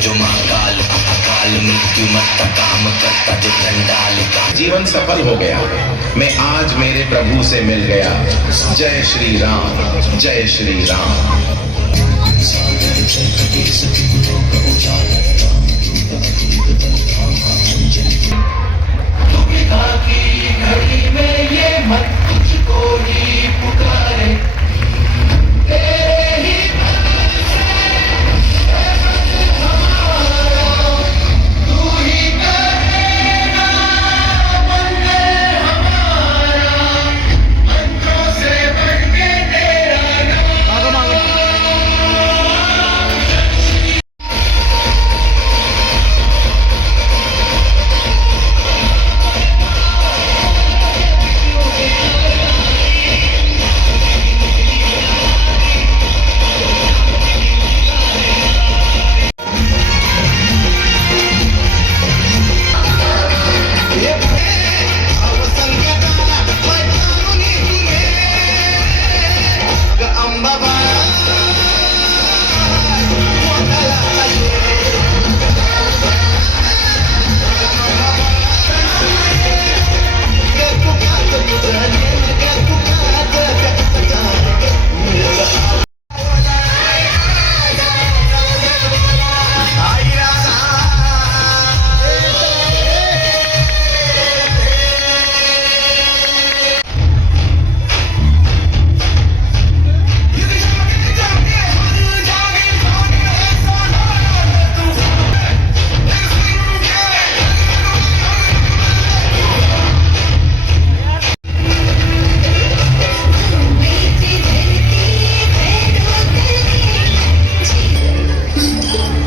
जो महाकाल काल मृत्यु मत काम करता जो चंडाल का जीवन सफल हो गया। मैं आज मेरे प्रभु से मिल गया। जय श्री राम, जय श्री राम।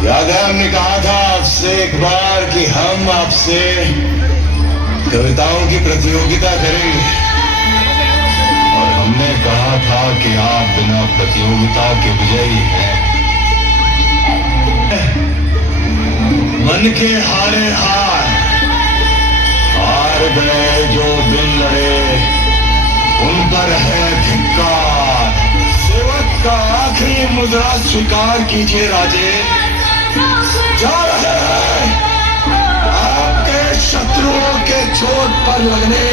याद है हमने कहा था आपसे एक बार कि हम आपसे कविताओं की प्रतियोगिता करेंगे और हमने कहा था कि आप बिना प्रतियोगिता के विजयी हैं। मन के हारे हार गए जो दिन लड़े उन पर है धिक्कार। सेवक का आखिरी मुद्रा स्वीकार कीजिए राजे। जा रहे हैं आपके शत्रुओं के चोट पर लगने।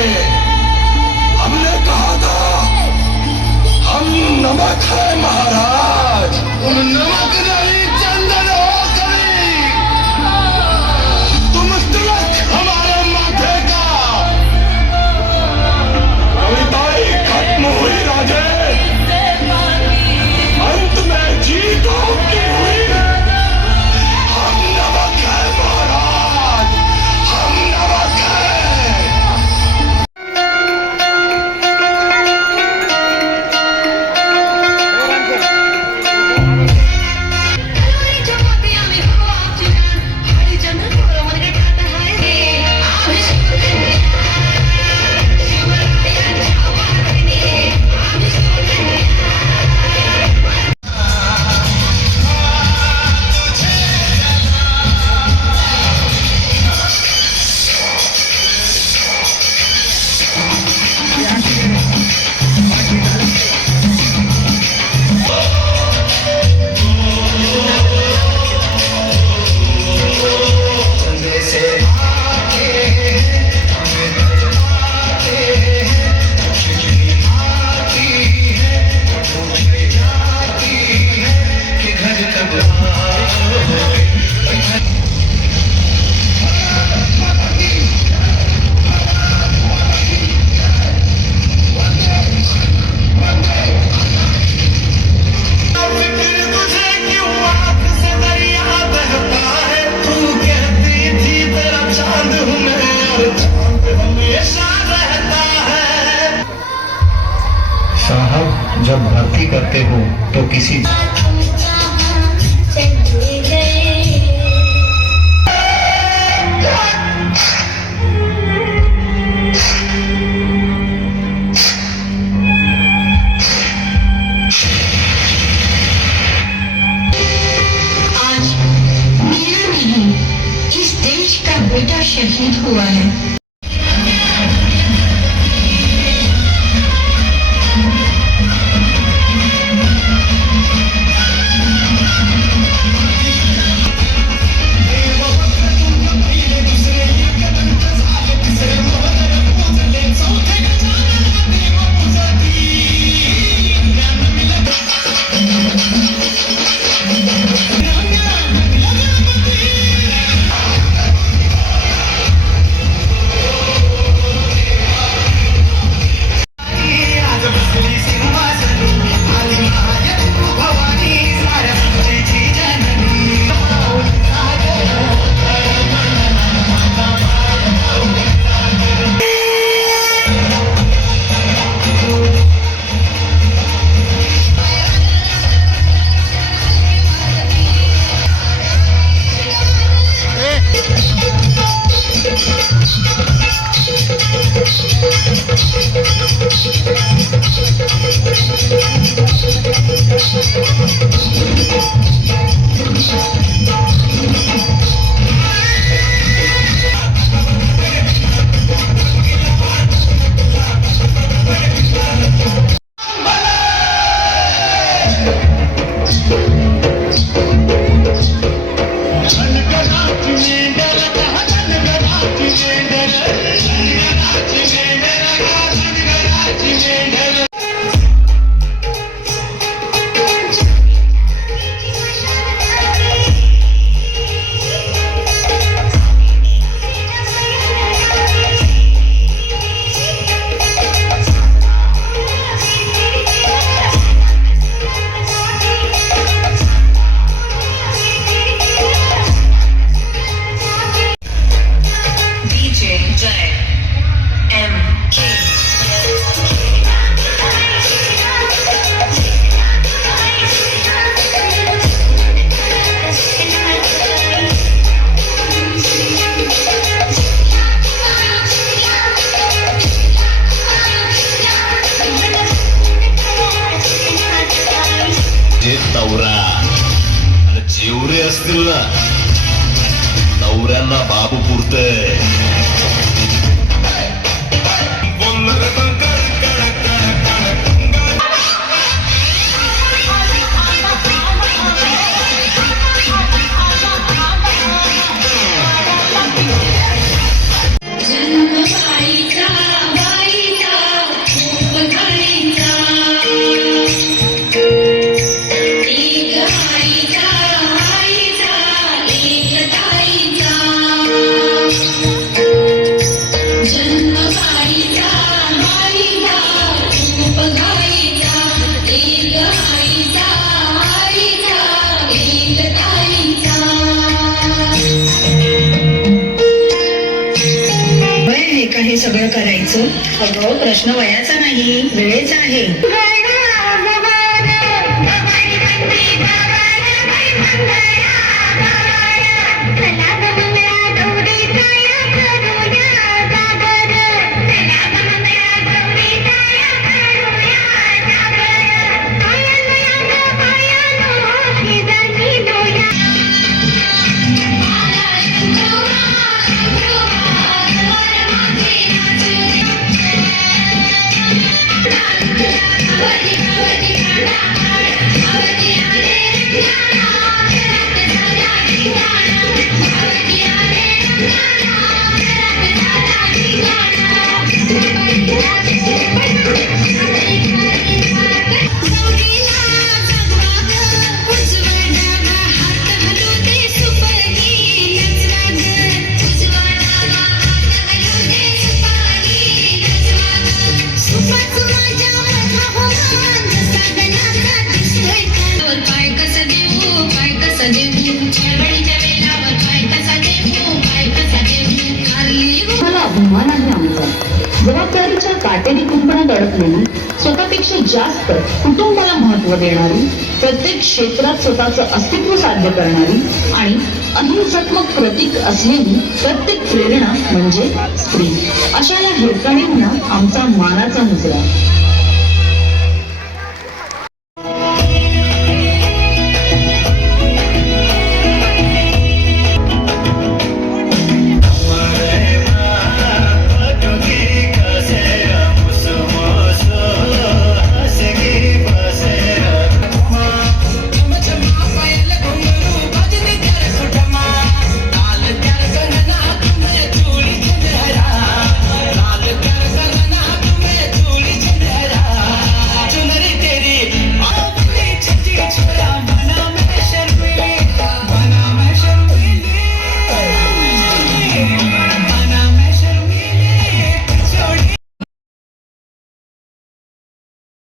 हमने कहा था हम नमक है महाराज, तुम नमक नहीं चंदन हो कभी। तुम तिलक हमारे माथे का। कविताई खत्म हुई राजे, अंत में जीत की हुई। साहब जब भर्ती करते हो तो किसी आज मेरा नहीं इस देश का बेटा शहीद हुआ है। DJ Jay MK. जे नवरा आणि जेवढे असतील ना नवऱ्यांना बाबू पुरतय. हे सगळं करायचं? अगं प्रश्न वयाचा नाही, वेळेचा आहे. मला अभिमान आहे आमचा. जबाबदारीच्या काटेरी कुंपणात अडकलेली, स्वतःपेक्षा जास्त कुटुंबाला महत्व देणारी, प्रत्येक क्षेत्रात स्वतःचं अस्तित्व साध्य करणारी आणि अहिंसात्मक प्रतीक असलेली प्रत्येक प्रेरणा म्हणजे स्त्री. अशा या हिरकणींना आमचा मानाचा मुजरा.